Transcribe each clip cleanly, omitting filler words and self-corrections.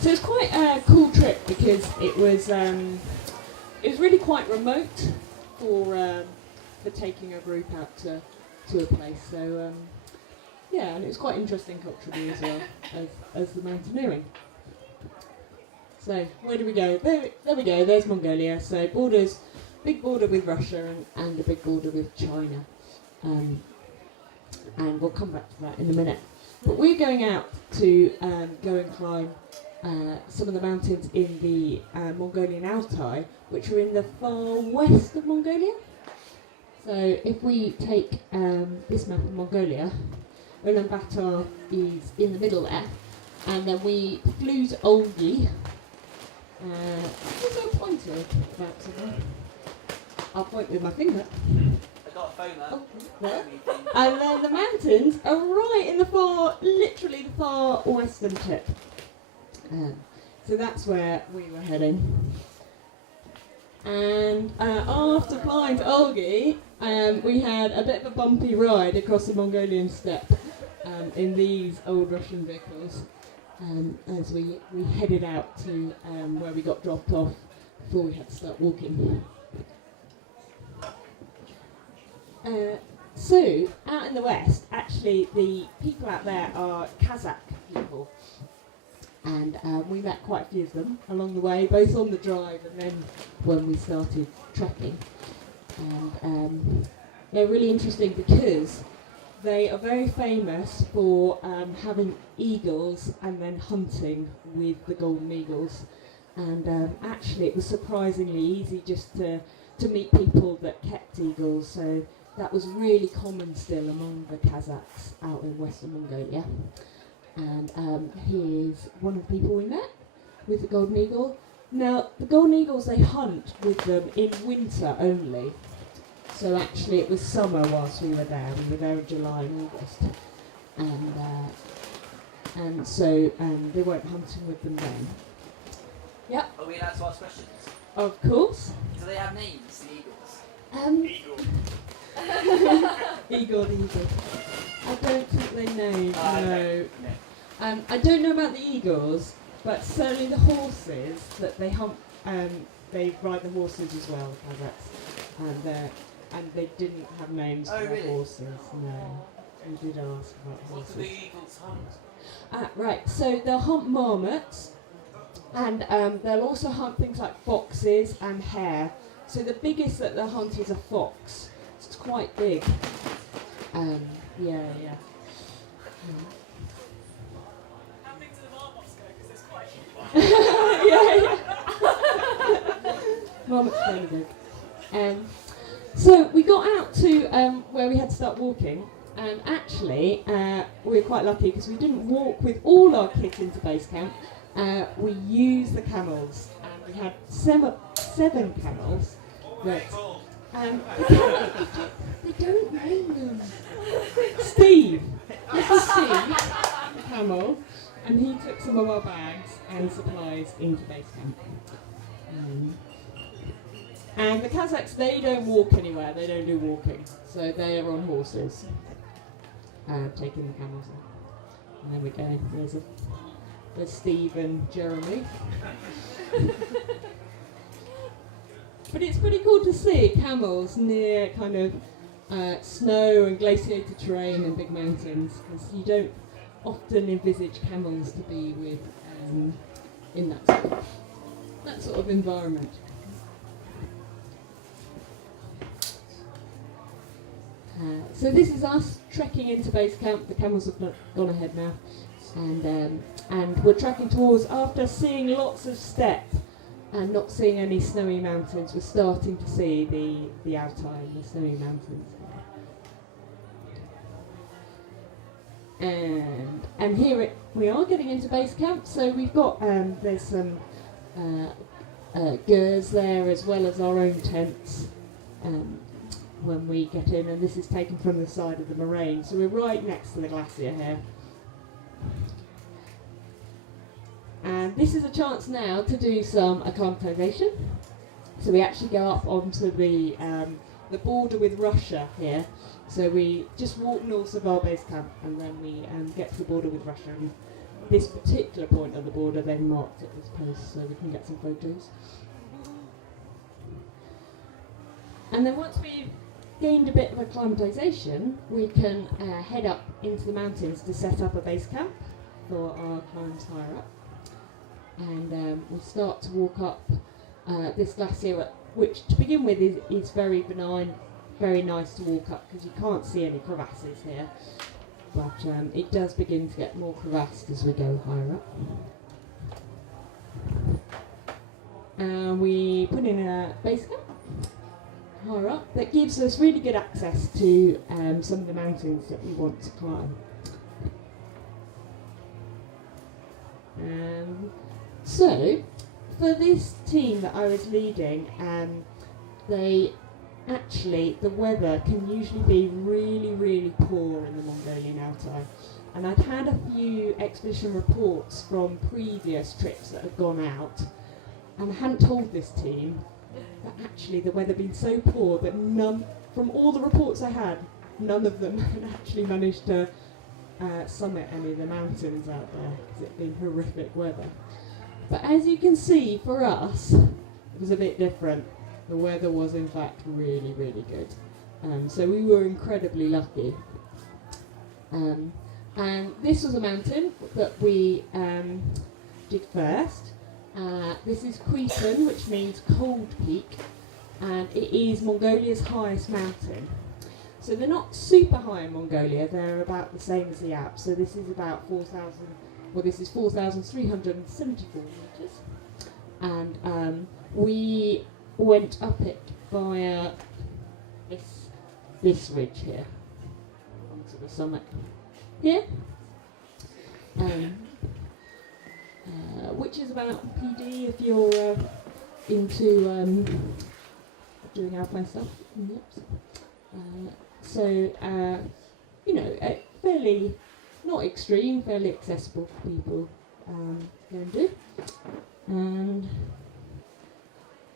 So it's quite a cool trip because it was really quite remote for taking a group out to a place. So yeah, and it was quite interesting culturally as well as the mountaineering. So where do we go? There we go. There's Mongolia. So big border with Russia and a big border with China. And we'll come back to that in a minute. But we're going out to go and climb some of the mountains in the Mongolian Altai, which are in the far west of Mongolia. So if we take this map of Mongolia, Ulaanbaatar is in the middle there, and then we flew to Olgi. Where's our pointer about something? I'll point with my finger. I got a phone up. Oh, there. And then the mountains are right in literally the far western tip. So that's where we were heading. And after flying to Olgi, we had a bit of a bumpy ride across the Mongolian steppe in these old Russian vehicles as we headed out to where we got dropped off before we had to start walking. So, out in the west, actually the people out there are Kazakh people. And we met quite a few of them along the way, both on the drive and then when we started trekking. And they're really interesting because they are very famous for having eagles and then hunting with the golden eagles. And actually it was surprisingly easy just to meet people that kept eagles. So that was really common still among the Kazakhs out in Western Mongolia. And here's one of the people we met with the golden eagle. Now, the golden eagles, they hunt with them in winter only. So actually it was summer whilst we were there. We were there in July and August. And so they weren't hunting with them then. Yep. Are we allowed to ask questions? Of course. Do they have names, the eagles? Eagle. Eagle, the eagle. I don't think they know. No. I don't know about the eagles, but certainly the horses that they hunt. They ride the horses as well, the Kazakhs, and they didn't have names for the horses. No, we did ask about horses. What do the eagles hunt? Right. So they'll hunt marmots, and they'll also hunt things like foxes and hare. So the biggest that they'll hunt is a fox. So it's quite big. Yeah. How big do the marmots go? Because there's quite a few. Yeah. Marmot's fairly big. So we got out to where we had to start walking, and actually we were quite lucky because we didn't walk with all our kit into base camp. We used the camels, and we had seven camels. But they don't name them. Steve. This is Steve, the camel, and he took some of our bags and supplies into base camp. And the Kazakhs, they don't walk anywhere, they don't do walking, so they are on horses, taking the camels in. And there we go, there's Steve and Jeremy. But it's pretty cool to see camels near kind of snow and glaciated terrain and big mountains, because you don't often envisage camels to be with in that sort of environment. So this is us trekking into base camp. The camels have gone ahead now, and we're trekking towards, after seeing lots of steppe and not seeing any snowy mountains, we're starting to see the Altai and the snowy mountains. And here we are getting into base camp. So we've got there's some gers there as well as our own tents when we get in, and this is taken from the side of the moraine. So we're right next to the glacier here. And this is a chance now to do some acclimatization. So we actually go up onto the border with Russia here. So we just walk north of our base camp, and then we get to the border with Russia. And this particular point of the border then marked at this post so we can get some photos. And then once we've gained a bit of acclimatisation, we can head up into the mountains to set up a base camp for our climbs higher up. And we'll start to walk up this glacier, which to begin with is very benign, very nice to walk up because you can't see any crevasses here. But it does begin to get more crevassed as we go higher up. And we put in a base camp higher up that gives us really good access to some of the mountains that we want to climb. So, for this team that I was leading, the weather can usually be really, really poor in the Mongolian Altai. And I'd had a few expedition reports from previous trips that had gone out, and I hadn't told this team that actually the weather had been so poor that from all the reports I had, none of them had actually managed to summit any of the mountains out there because it had been horrific weather. But as you can see, for us, it was a bit different. The weather was in fact really, really good. So we were incredibly lucky. And this was a mountain that we did first. This is Kwieten, which means cold peak, and it is Mongolia's highest mountain. So they're not super high in Mongolia, they're about the same as the Alps. So this is about 4,374 metres. And we went up it via this ridge here, onto the summit here. Which is about PD if you're into doing alpine stuff. Fairly, not extreme, fairly accessible for people go and do. And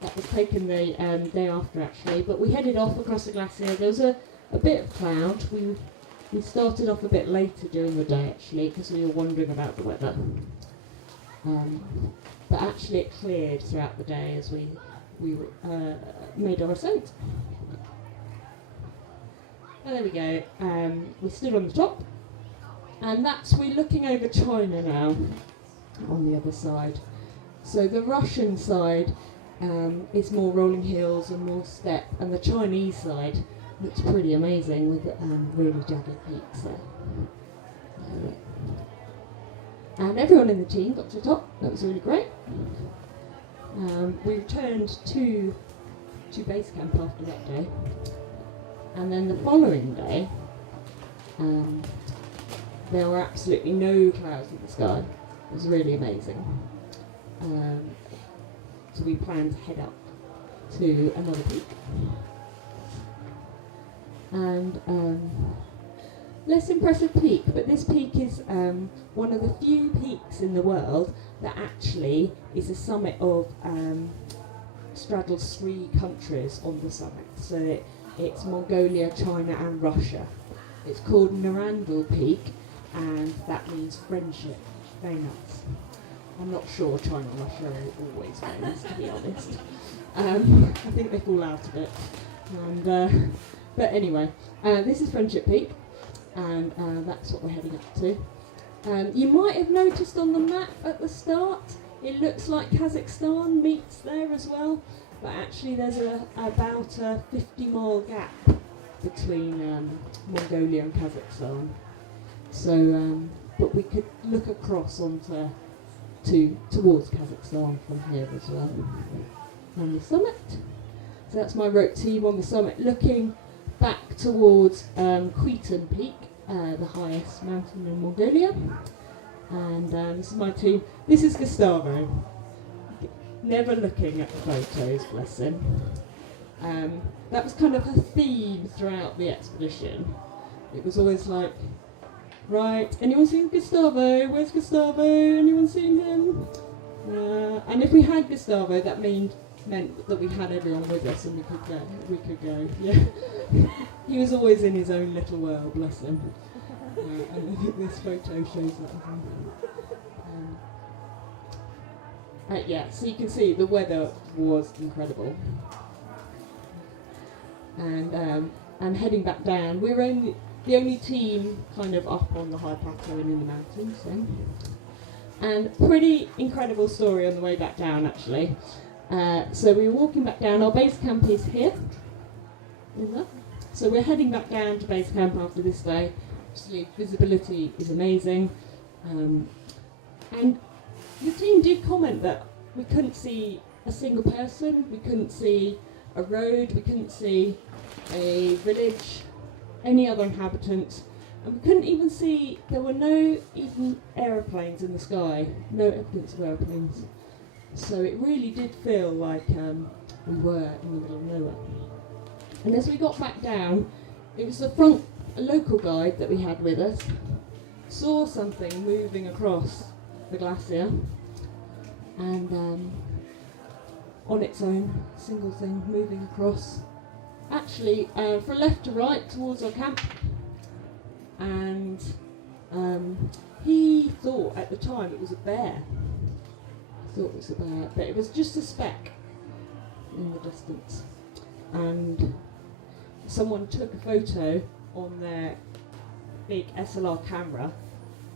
that was taken the day after actually, but we headed off across the glacier. There was a bit of cloud. We started off a bit later during the day actually because we were wondering about the weather. But actually it cleared throughout the day as we made our ascent. And there we go. We stood on the top, and we're looking over China now on the other side. So the Russian side is more rolling hills and more steppe, and the Chinese side looks pretty amazing with really jagged peaks there. And everyone in the team got to the top. That was really great. We returned to base camp after that day. And then the following day, there were absolutely no clouds in the sky. It was really amazing. So we planned to head up to another peak. And less impressive peak, but this peak is one of the few peaks in the world that actually is a summit of straddles 3 countries on the summit. So it's Mongolia, China and Russia. It's called Narandal Peak, and that means friendship. Very nice. I'm not sure China and Russia are always famous, to be honest. I think they fall out a bit. And, but anyway, this is Friendship Peak, and that's what we're heading up to. You might have noticed on the map at the start, it looks like Kazakhstan meets there as well. But actually there's about a 50-mile gap between Mongolia and Kazakhstan. So, but we could look across towards Kazakhstan from here as well. On the summit. So that's my rope team on the summit, looking back towards Kwieten Peak, the highest mountain in Mongolia. And this is my team. This is Gustavo. Never looking at the photos, bless him. That was kind of a theme throughout the expedition. It was always like, right, anyone seen Gustavo? Where's Gustavo? Anyone seen him? And if we had Gustavo, that meant that we had everyone with us and we could go. Yeah. He was always in his own little world, bless him. And I think this photo shows that. Yeah, so you can see the weather was incredible. And heading back down, we were the only team kind of up on the high plateau and in the mountains. And pretty incredible story on the way back down, actually. So we were walking back down. Our base camp is here. So we're heading back down to base camp after this day. Obviously, visibility is amazing. And the team did comment that we couldn't see a single person, we couldn't see a road, we couldn't see a village, any other inhabitants, and we couldn't even see, there were no even aeroplanes in the sky, no evidence of aeroplanes. So it really did feel like we were in the middle of nowhere. And as we got back down, it was a local guide that we had with us, saw something moving across the glacier, and on its own, single thing moving across, actually from left to right towards our camp. And he thought at the time it was a bear. He thought it was a bear, but it was just a speck in the distance. And someone took a photo on their big SLR camera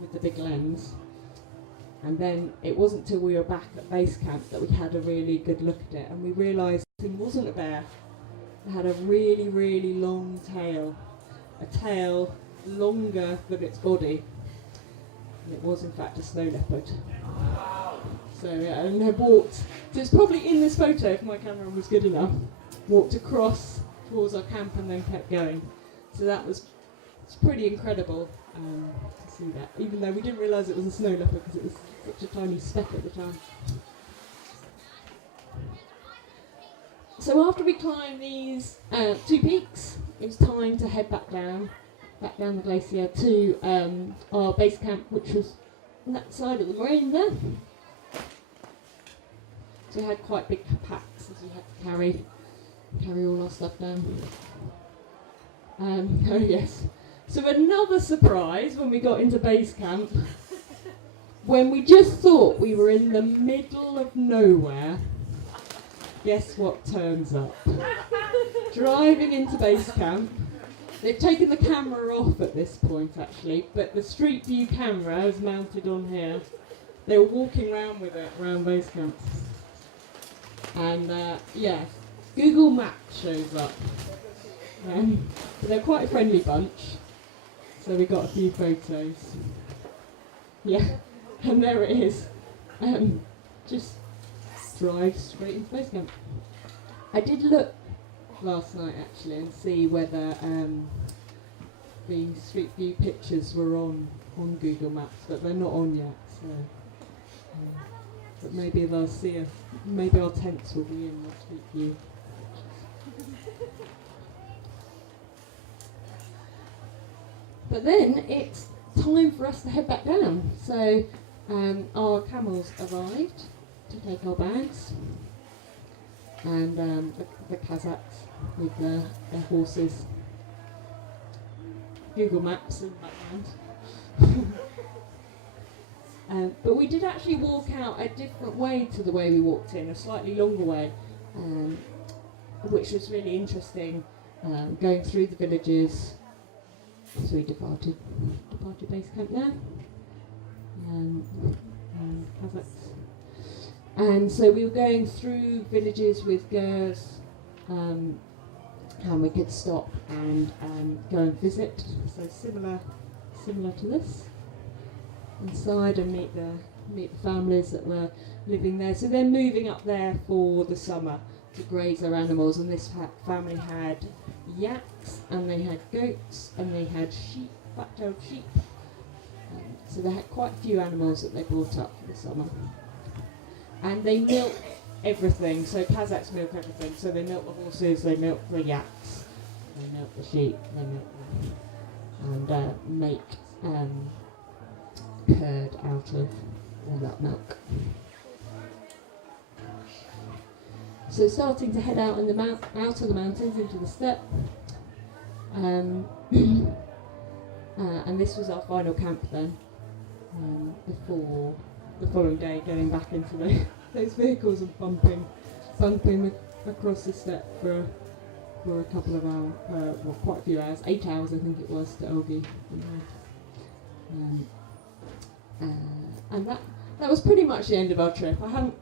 with the big lens, and then it wasn't till we were back at base camp that we had a really good look at it, and we realised it wasn't a bear. It had a really, really long tail, a tail longer than its body, and it was in fact a snow leopard. So yeah, and I walked, so it's probably in this photo if my camera was good enough, walked across towards our camp and then kept going. So that was pretty incredible to see that, even though we didn't realise it was a snow leopard because it was such a tiny speck at the time. So after we climbed these 2 peaks, it was time to head back down the glacier to our base camp, which was on that side of the moraine there. So we had quite big packs as we had to carry all our stuff down. Oh yes. So another surprise when we got into base camp, when we just thought we were in the middle of nowhere, guess what turns up? Driving into base camp. They've taken the camera off at this point actually, but the street view camera is mounted on here. They were walking around with it around base camp. And yeah, Google Maps shows up. They're quite a friendly bunch, so we got a few photos. Yeah, and there it is. Just drive straight into base camp. I did look last night actually and see whether the street view pictures were on Google Maps, but they're not on yet. So, but maybe they'll see us. Maybe our tents will be in the street view. But then it's time for us to head back down. So our camels arrived to take our bags, and the Kazakhs with their horses. Google Maps in the background. But we did actually walk out a different way to the way we walked in, a slightly longer way, which was really interesting, going through the villages. So we departed base camp there, Kazakhs. And so we were going through villages with girls, and we could stop and go and visit. So similar to this. Inside and meet the families that were living there. So they're moving up there for the summer to graze their animals, and this family had yaks, and they had goats, and they had sheep, fat-tailed sheep. So they had quite a few animals that they brought up for the summer. And they milk everything, so Kazakhs milk everything. So they milk the horses, they milk the yaks, they milk the sheep, they milk them, and make curd out of all that milk. So starting to head out in out of the mountains into the steppe, and this was our final camp then, before the following day going back into the those vehicles and bumping across the steppe for a couple of hours, well, quite a few hours, 8 hours I think it was to Elgi. And that was pretty much the end of our trip. I haven't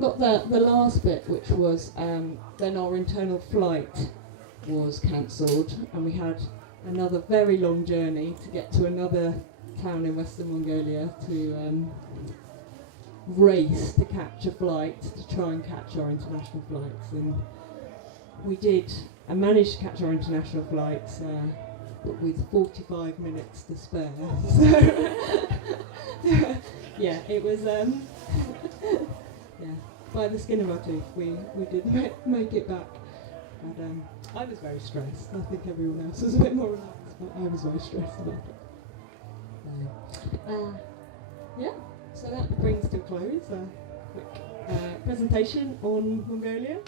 got the last bit, which was then our internal flight was cancelled, and we had another very long journey to get to another town in Western Mongolia to race to catch a flight, to try and catch our international flights. And we did, and managed to catch our international flights, but with 45 minutes to spare. So, yeah, it was, yeah, by the skin of our teeth, we did make it back. But I was very stressed. I think everyone else was a bit more relaxed, but I was very stressed about it. Yeah, so that brings to a close a quick presentation on Mongolia.